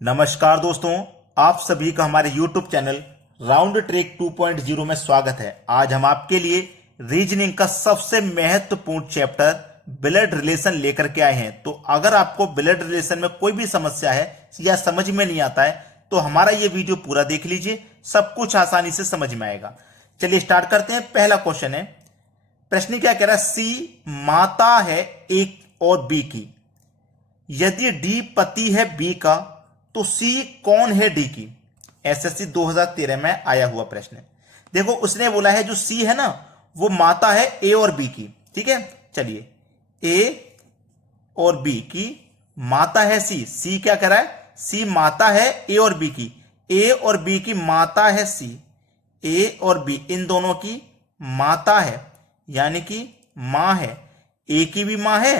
नमस्कार दोस्तों, आप सभी का हमारे YouTube चैनल राउंड ट्रिक 2.0 में स्वागत है। आज हम आपके लिए रीजनिंग का सबसे महत्वपूर्ण चैप्टर ब्लड रिलेशन लेकर के आए हैं। तो अगर आपको ब्लड रिलेशन में कोई भी समस्या है या समझ में नहीं आता है तो हमारा ये वीडियो पूरा देख लीजिए, सब कुछ आसानी से समझ में आएगा। चलिए स्टार्ट करते हैं। पहला क्वेश्चन है, प्रश्न क्या कह रहा है, सी माता है ए और बी की, यदि डी पति है बी का तो सी कौन है डी की। एसएससी 2013 में आया हुआ प्रश्न है। देखो उसने बोला है जो सी है ना वो माता है ए और बी की, ठीक है। चलिए, ए और बी की माता है सी। सी क्या कर रहा है, सी माता है ए और बी की, ए और बी की माता है सी। ए और बी इन दोनों की माता है, यानी कि मां है। ए की भी मां है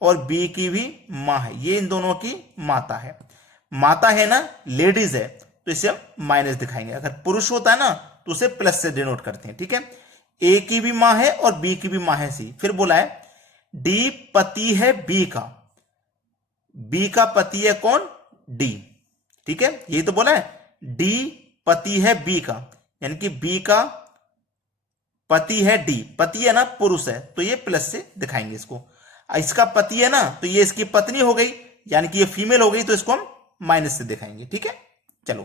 और बी की भी मां है, ये इन दोनों की माता है। माता है ना, लेडीज है तो इसे हम माइनस दिखाएंगे। अगर पुरुष होता है ना तो उसे प्लस से डिनोट करते हैं, ठीक है। ए की भी मां है और बी की भी मां है सी। फिर बोला है डी पति है बी का, बी का पति है कौन, डी, ठीक है। यही तो बोला है, डी पति है बी का, यानी कि बी का पति है डी। पति है ना, पुरुष है तो ये प्लस से दिखाएंगे इसको। इसका पति है ना तो ये इसकी पत्नी हो गई, यानी कि ये फीमेल हो गई तो इसको हम माइनस से दिखाएंगे, ठीक है। चलो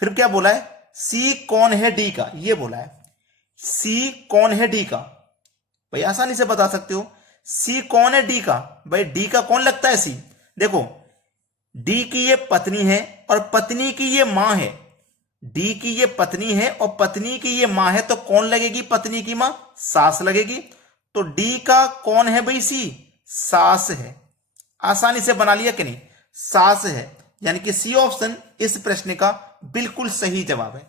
फिर क्या बोला है, सी कौन है डी का, ये बोला है सी कौन है डी का। भाई आसानी से बता सकते हो, सी कौन है डी का। भाई डी का कौन लगता है सी। देखो डी की ये पत्नी है और पत्नी की ये मां है। डी की ये पत्नी है और पत्नी की ये मां है, तो कौन लगेगी पत्नी की मां, सास लगेगी। तो डी का कौन है भाई, सी, सास है। आसानी से बना लिया कि नहीं, सास है, यानी कि सी ऑप्शन इस प्रश्न का बिल्कुल सही जवाब है।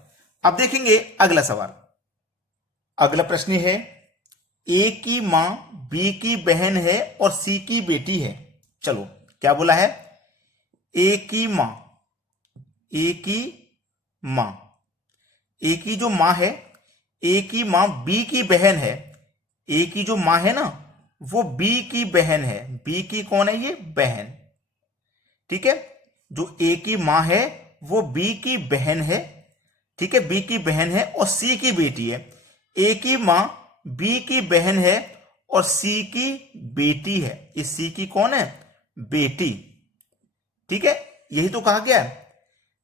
अब देखेंगे अगला सवाल। अगला प्रश्न है, ए की मां बी की बहन है और सी की बेटी है। चलो क्या बोला है, ए की मां, ए की मां, ए की जो मां है, ए की मां बी की बहन है। ए की जो मां है ना वो बी की बहन है। बी की कौन है, ये बहन, ठीक है। जो ए की मां है वो बी की बहन है, ठीक है, बी की बहन है और सी की बेटी है। ए की मां बी की बहन है और सी की बेटी है। इस सी की कौन है, बेटी, ठीक है। यही तो कहा गया है,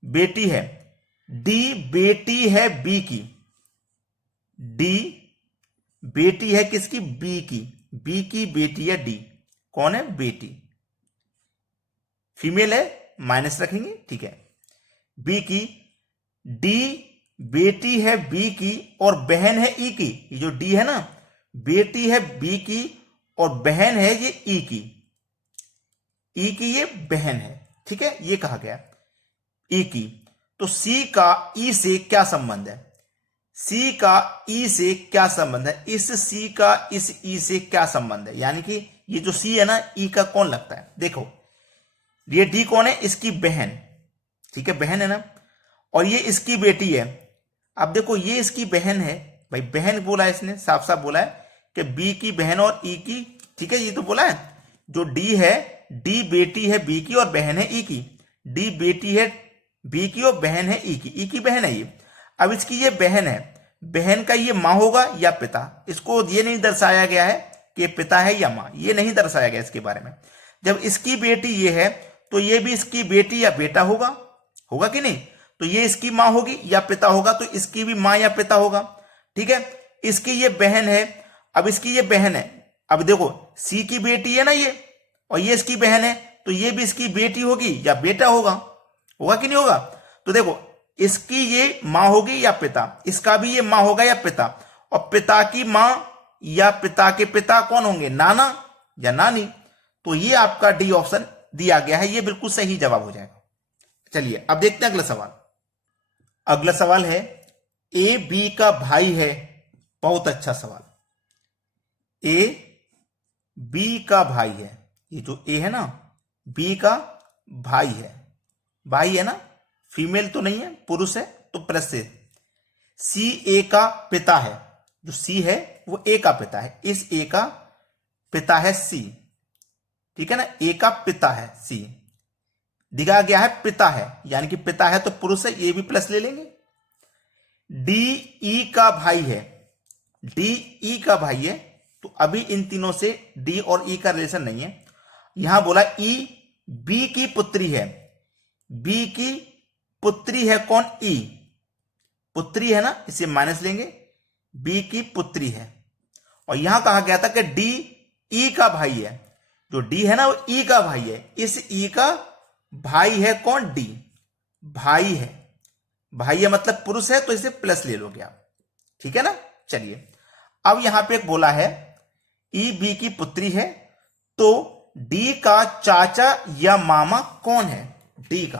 बेटी है। डी बेटी है बी की, डी बेटी है किसकी, बी की, बी की बेटी है डी। कौन है, बेटी, फीमेल है, माइनस रखेंगे, ठीक है। बी की, डी बेटी है बी की और बहन है ई की। ये जो डी है ना, बेटी है बी की और बहन है ये ई की, ई की ये बहन है, ठीक है। ये कहा गया ई की। तो सी का ई से क्या संबंध है, सी का ई से क्या संबंध है, इस सी का इस ई से क्या संबंध है। यानी कि ये जो सी है ना, ई का कौन लगता है। देखो ये डी कौन है, इसकी बहन, ठीक है, बहन है ना, और ये इसकी बेटी है। अब देखो ये इसकी बहन है, भाई बहन बोला है इसने, साफ साफ बोला है कि बी की बहन और ई की, ठीक है। ये तो बोला है जो डी है, डी बेटी है बी की और बहन है ई की। डी बेटी है बी की और बहन है ई की बहन है ये। अब इसकी ये बहन है, बहन का ये मां होगा या पिता। इसको ये नहीं दर्शाया गया है कि पिता है या मां, ये नहीं दर्शाया गया इसके बारे में। जब इसकी बेटी ये है तो ये भी इसकी बेटी या बेटा होगा, होगा कि नहीं। तो ये इसकी मां होगी या पिता होगा, तो इसकी भी मां या पिता होगा, ठीक है। इसकी ये बहन है, अब इसकी ये बहन है। अब देखो सी की बेटी है ना ये, और ये इसकी बहन है, तो ये भी इसकी बेटी होगी या बेटा होगा, होगा कि नहीं होगा। तो देखो इसकी ये मां होगी या पिता, इसका भी ये मां होगा या पिता, और पिता की मां या पिता के पिता कौन होंगे, नाना या नानी। तो ये आपका डी ऑप्शन दिया गया है, ये बिल्कुल सही जवाब हो जाएगा। चलिए अब देखते हैं अगला सवाल। अगला सवाल है, ए बी का भाई है। बहुत अच्छा सवाल। ए बी का भाई है, ये जो ए है ना बी का भाई है, भाई है ना, फीमेल तो नहीं है, पुरुष है तो प्लस से। सी ए का पिता है, जो सी है वो ए का पिता है, इस ए का पिता है सी, ठीक है ना, ए का पिता है सी। दिया गया है पिता है, यानी कि पिता है तो पुरुष है, ये भी प्लस ले लेंगे। डी ई का भाई है, डी ई का भाई है, तो अभी इन तीनों से डी और ई का रिलेशन नहीं है। यहां बोला ई बी की पुत्री है, बी की पुत्री है कौन? ई, पुत्री है ना, इसे माइनस लेंगे, बी की पुत्री है। और यहां कहा गया था कि डी ई का भाई है, जो डी है ना वो ई का भाई है, इस ई का भाई है कौन? डी, भाई है, भाई है मतलब पुरुष है, तो इसे प्लस ले लोगे आप, ठीक है ना। चलिए अब यहां पे एक बोला है ई बी की पुत्री है, तो डी का चाचा या मामा कौन है? डी का,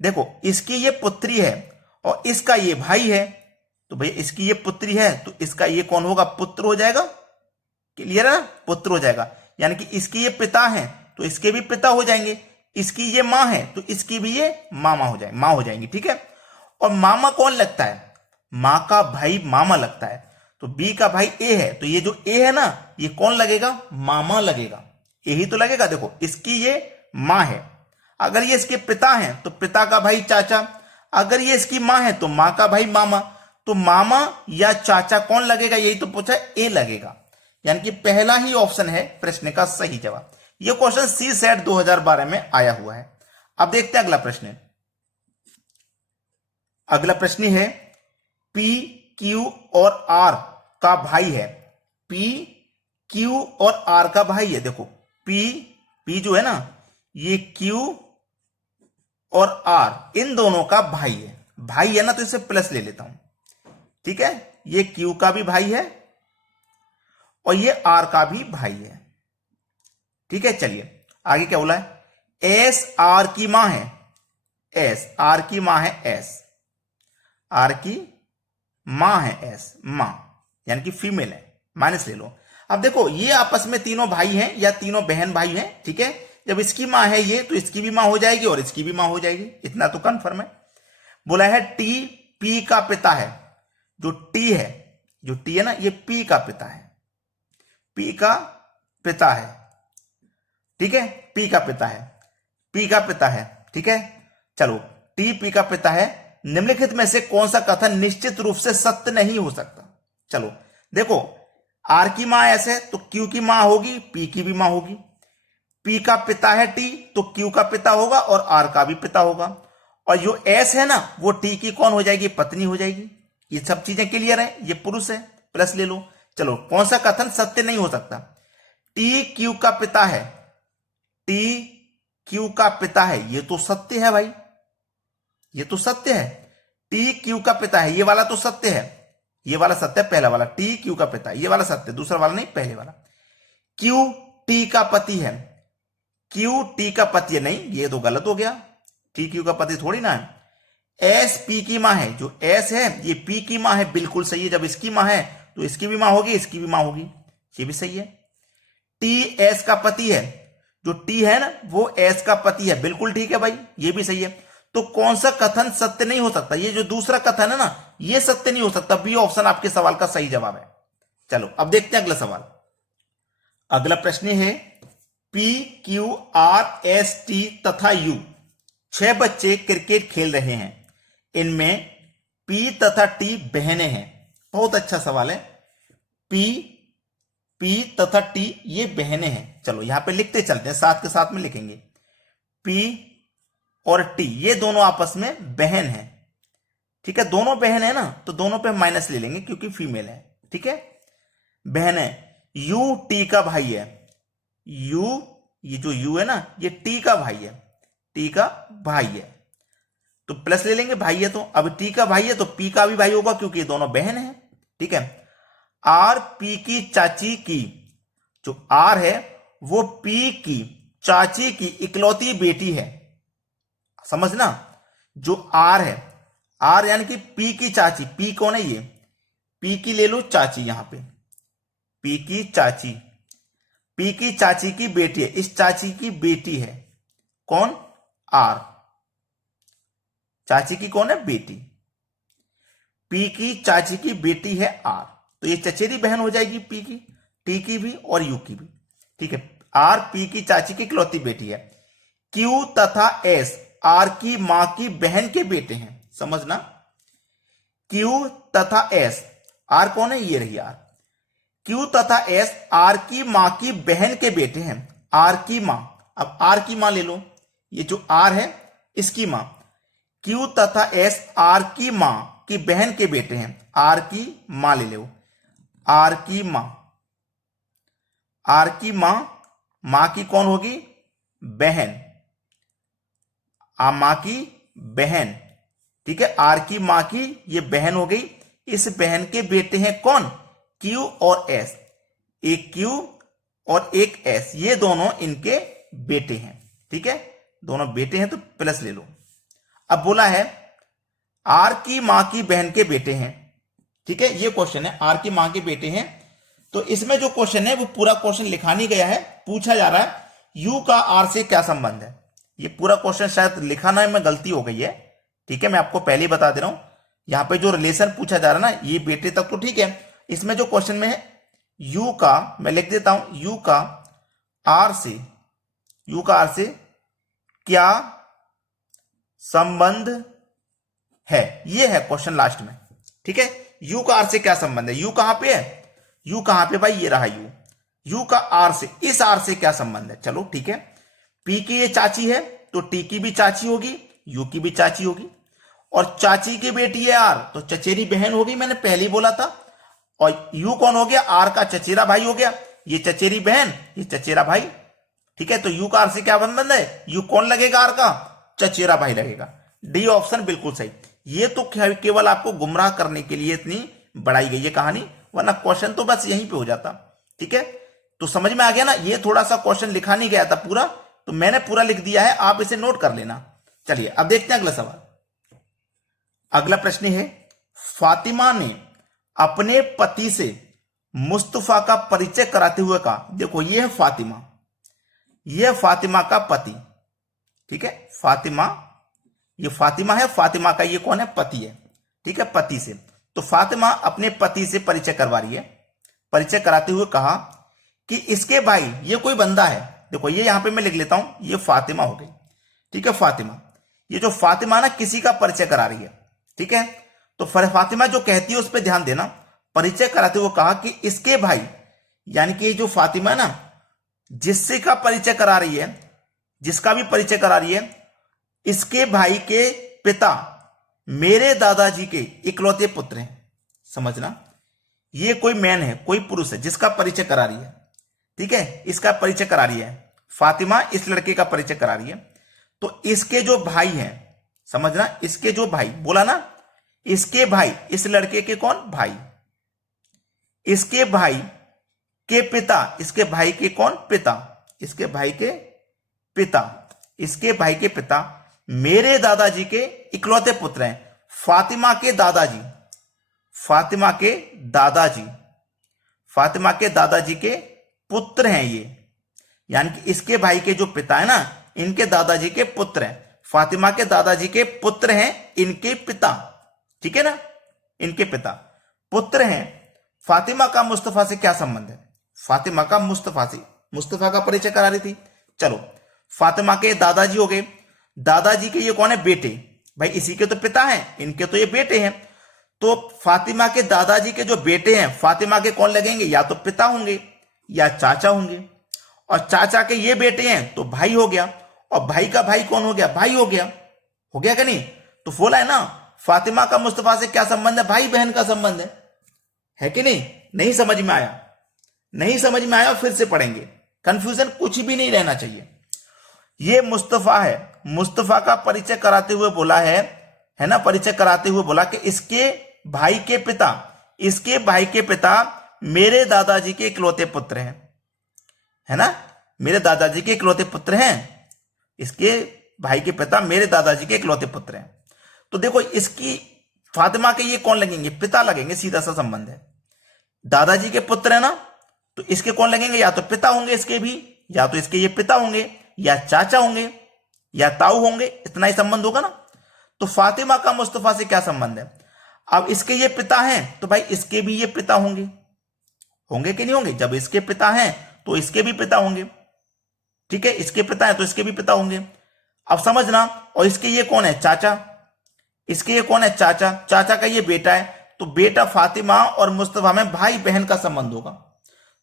देखो इसकी ये पुत्री है और इसका ये भाई है, तो भैया इसकी ये पुत्री है तो इसका ये कौन होगा? पुत्र हो जाएगा। क्लियर है? पुत्र हो जाएगा, यानी कि इसकी ये पिता है तो इसके भी पिता हो जाएंगे, इसकी ये मां है तो इसकी भी ये मामा हो जाएंगे, मां हो जाएंगी, ठीक है। और मामा कौन लगता है? मां का भाई मामा लगता है, तो बी का भाई ए है, तो ये जो ए है ना ये कौन लगेगा? मामा लगेगा, यही तो लगेगा। देखो इसकी ये मां है, अगर ये इसके पिता हैं तो पिता का भाई चाचा, अगर ये इसकी मां है तो मां का भाई मामा, तो मामा या चाचा कौन लगेगा? यही तो पूछा, ए लगेगा, यानी कि पहला ही ऑप्शन है प्रश्न का सही जवाब। यह क्वेश्चन सी सेट 2012 में आया हुआ है। अब देखते हैं अगला प्रश्न। अगला प्रश्न है पी क्यू और आर का भाई है, पी क्यू और आर का भाई है। देखो पी जो है ना ये क्यू और आर इन दोनों का भाई है, भाई है ना तो इसे प्लस ले लेता हूं, ठीक है। ये क्यू का भी भाई है और ये आर का भी भाई है, ठीक है। चलिए आगे क्या बोला है? एस आर की मां है, एस आर की मां है, एस आर की मां है, एस मां यानी कि फीमेल है, माइनस ले लो। अब देखो ये आपस में तीनों भाई हैं या तीनों बहन भाई हैं, ठीक है। जब इसकी मां है ये तो इसकी भी मां हो जाएगी और इसकी भी मां हो जाएगी, इतना तो कंफर्म है। बोला है टी पी का पिता है, जो टी है, जो टी है ना ये पी का पिता है, पी का पिता है, ठीक है। पी का पिता है, पी का पिता है, ठीक है। चलो टी पी का पिता है, निम्नलिखित में से कौन सा कथन निश्चित रूप से सत्य नहीं हो सकता? चलो देखो आर की मां एस है तो क्यू की मां होगी, पी की भी मां होगी। पी का पिता है टी तो क्यू का पिता होगा और आर का भी पिता होगा, और जो एस है ना वो टी की कौन हो जाएगी? पत्नी हो जाएगी। ये सब चीजें क्लियर है, ये पुरुष है, प्लस ले लो। चलो कौन सा कथन सत्य नहीं हो सकता? टी क्यू का पिता है, टी क्यू का पिता है, ये तो सत्य है भाई, ये तो सत्य है। टी क्यू का पिता है, ये वाला तो सत्य है, ये वाला सत्य है, पहला वाला टी क्यू का पिता, ये वाला सत्य, दूसरा वाला नहीं, पहले वाला। क्यू टी का पति है, क्यू टी का पति है, नहीं ये तो गलत हो गया, टी क्यू का पति थोड़ी ना है। एस पी की मां है, जो एस है ये पी की मां है, बिल्कुल सही है। जब इसकी मां है तो इसकी भी मां होगी, इसकी भी मां होगी, ये भी सही है। टी एस का पति है, जो टी है ना वो एस का पति है, बिल्कुल ठीक है भाई, ये भी सही है। तो कौन सा कथन सत्य नहीं हो सकता? ये जो दूसरा कथन है ना ये सत्य नहीं हो सकता, बी ऑप्शन आपके सवाल का सही जवाब है। चलो अब देखते हैं अगला सवाल। अगला प्रश्न है P Q R S T तथा यू 6 बच्चे क्रिकेट खेल रहे हैं, इनमें पी तथा टी बहनें हैं। बहुत अच्छा सवाल है। पी तथा टी ये बहनें हैं। चलो यहां पे लिखते चलते हैं, साथ के साथ में लिखेंगे। पी और टी ये दोनों आपस में बहन हैं, ठीक है। दोनों बहन है ना तो दोनों पे माइनस ले लेंगे क्योंकि फीमेल है, ठीक है। बहन है। यू टी का भाई है, यू ये जो यू है ना ये टी का भाई है, टी का भाई है तो प्लस ले लेंगे, भाई है तो। अब टी का भाई है तो पी का भी भाई होगा क्योंकि ये दोनों बहन है, ठीक है। आर पी की चाची की, जो आर है वो पी की चाची की इकलौती बेटी है, समझना। जो आर है, आर यानी कि पी की चाची, पी कौन है? ये पी की ले लो चाची, यहां पे पी की चाची, पी की चाची की बेटी है, इस चाची की बेटी है कौन? आर। चाची की कौन है? बेटी। पी की चाची की बेटी है आर, तो ये चचेरी बहन हो जाएगी पी की, टी की भी और यू की भी, ठीक है। आर पी की चाची की इकलौती बेटी है। क्यू तथा एस आर की मां की बहन के बेटे हैं। समझना, क्यू तथा एस, आर कौन है, ये रही आर, क्यू तथा एस आर की मां की बहन के बेटे हैं। आर की मां, अब आर की मां ले लो, ये जो आर है इसकी मां, क्यू तथा एस आर की मां की बहन के बेटे हैं। आर की मां ले लो, आर की मां, आर की मां, मां की कौन होगी, बहन, मां की बहन, ठीक है, आर की मां की ये बहन हो गई। इस बहन के बेटे हैं कौन, क्यू और एस, एक क्यू और एक एस, ये दोनों इनके बेटे हैं। ठीक है, दोनों बेटे हैं तो प्लस ले लो। अब बोला है आर की मां की बहन के बेटे हैं। ठीक है, ये क्वेश्चन है, आर की मां के बेटे हैं। तो इसमें जो क्वेश्चन है वो पूरा क्वेश्चन लिखा नहीं गया है, पूछा जा रहा है यू का आर से क्या संबंध है। ये पूरा क्वेश्चन शायद लिखा ना में गलती हो गई है। ठीक है, मैं आपको पहले ही बता दे रहा हूं, यहां पे जो रिलेशन पूछा जा रहा है ना, ये बेटे तक तो ठीक है। इसमें जो क्वेश्चन में है यू का, मैं लिख देता हूं, यू का आर से, यू का आर से क्या संबंध है, ये है क्वेश्चन लास्ट में। ठीक है, यू का आर से क्या संबंध है, यू कहां पे है, यू कहां पे भाई, ये रहा यू, यू का आर से, इस आर से क्या संबंध है। चलो ठीक है, पी की ये चाची है तो टी की भी चाची होगी, यू की भी चाची होगी, और चाची की बेटी है आर तो चचेरी बहन होगी, मैंने पहले ही बोला था। और यू कौन हो गया, आर का चचेरा भाई हो गया, ये चचेरी बहन, ये चचेरा भाई। ठीक है, तो यू का आर से क्या संबंध है, यू कौन लगेगा, आर का चचेरा भाई लगेगा। डी ऑप्शन बिल्कुल सही। ये तो केवल आपको गुमराह करने के लिए इतनी बढ़ाई गई है कहानी, वरना क्वेश्चन तो बस यहीं पे हो जाता। ठीक है, तो समझ में आ गया ना, ये थोड़ा सा क्वेश्चन लिखा नहीं गया था पूरा, तो मैंने पूरा लिख दिया है, आप इसे नोट कर लेना। चलिए अब देखते हैं अगला सवाल। अगला प्रश्न है, फातिमा ने अपने पति से मुस्तफा का परिचय कराते हुए कहा, देखो ये है फातिमा, ये फातिमा का पति। ठीक है, फातिमा, ये फातिमा है, फातिमा का ये कौन है, पति है। ठीक है, पति से, तो फातिमा अपने पति से परिचय करवा रही है। परिचय कराते हुए कहा कि इसके भाई, ये कोई बंदा है, देखो ये यहां पे मैं लिख लेता हूं, ये फातिमा हो गई। ठीक है, फातिमा, ये जो फातिमा ना किसी का परिचय करा रही है। ठीक है, तो फातिमा जो कहती है उस पर ध्यान देना। परिचय कराते हुए कहा कि इसके भाई, यानी कि जो फातिमा है ना, जिससे का परिचय करा रही है, जिसका भी परिचय करा रही है, इसके भाई के पिता मेरे दादाजी के इकलौते पुत्र हैं। समझना, ये कोई मैन है, कोई पुरुष है जिसका परिचय करा रही है। ठीक है, इसका परिचय करा रही है फातिमा, इस लड़के का परिचय करा रही है। तो इसके जो भाई हैं, समझना, इसके जो भाई, बोला ना, इसके भाई, इस लड़के के कौन, भाई, इसके भाई के पिता, इसके भाई के कौन, पिता, इसके भाई के पिता, इसके भाई के पिता मेरे दादाजी के इकलौते पुत्र हैं। फातिमा के दादाजी, फातिमा के दादाजी, फातिमा के दादाजी के पुत्र हैं ये, यानी कि इसके भाई के जो पिता है ना, इनके दादाजी के पुत्र हैं। फातिमा के दादाजी के पुत्र हैं इनके पिता। ठीक है ना, इनके पिता पुत्र हैं। फातिमा का मुस्तफा से क्या संबंध है, फातिमा का मुस्तफा से, मुस्तफा का परिचय करा रही थी। चलो, फातिमा के दादाजी हो गए, दादाजी के ये कौन है, बेटे, भाई इसी के तो पिता हैं, इनके तो ये बेटे हैं। तो फातिमा के दादाजी के जो बेटे हैं, फातिमा के कौन लगेंगे, या तो पिता होंगे या चाचा होंगे, और चाचा के ये बेटे हैं तो भाई हो गया, और भाई का भाई कौन हो गया, भाई हो गया, हो गया कि नहीं। तो बोला है ना, फातिमा का मुस्तफा से क्या संबंध है, भाई बहन का संबंध है कि नहीं। नहीं समझ में आया, नहीं समझ में आया, फिर से पढ़ेंगे, कंफ्यूजन कुछ भी नहीं रहना चाहिए। ये मुस्तफा है, मुस्तफा का परिचय कराते हुए बोला है ना, परिचय कराते हुए बोला कि इसके भाई के पिता, इसके भाई के पिता मेरे दादाजी के इकलौते पुत्र हैं, है ना, मेरे दादाजी के इकलौते पुत्र हैं, इसके भाई के पिता मेरे दादाजी के इकलौते पुत्र हैं। तो देखो, इसकी फातिमा के ये कौन लगेंगे, पिता लगेंगे, सीधा सा संबंध है। दादाजी के पुत्र है ना, तो इसके कौन लगेंगे, या तो पिता होंगे इसके भी, या तो इसके ये पिता होंगे, या चाचा होंगे, या ताऊ होंगे, इतना ही संबंध होगा ना। तो फातिमा का मुस्तफा से क्या संबंध है, अब इसके ये पिता हैं तो भाई इसके भी ये पिता होंगे, होंगे कि नहीं होंगे, जब इसके पिता हैं तो इसके भी पिता होंगे। ठीक है, इसके पिता हैं तो इसके भी पिता होंगे। अब समझना। और इसके ये कौन है? चाचा। इसके ये कौन है? चाचा। चाचा का ये बेटा है, तो बेटा फातिमा और मुस्तफा में भाई बहन का संबंध होगा।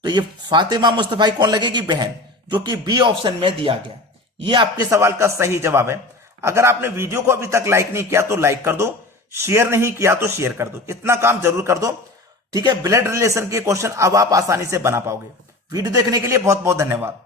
तो ये फातिमा मुस्तफा कौन लगेगी? बहन, जो कि बी ऑप्शन में दिया गया। ये आपके सवाल का सही जवाब है। अगर आपने वीडियो को अभी तक लाइक नहीं किया तो लाइक कर दो, शेयर नहीं किया तो शेयर कर दो, इतना काम जरूर कर दो, ठीक है। ब्लड रिलेशन के क्वेश्चन अब आप आसानी से बना पाओगे। वीडियो देखने के लिए बहुत बहुत धन्यवाद।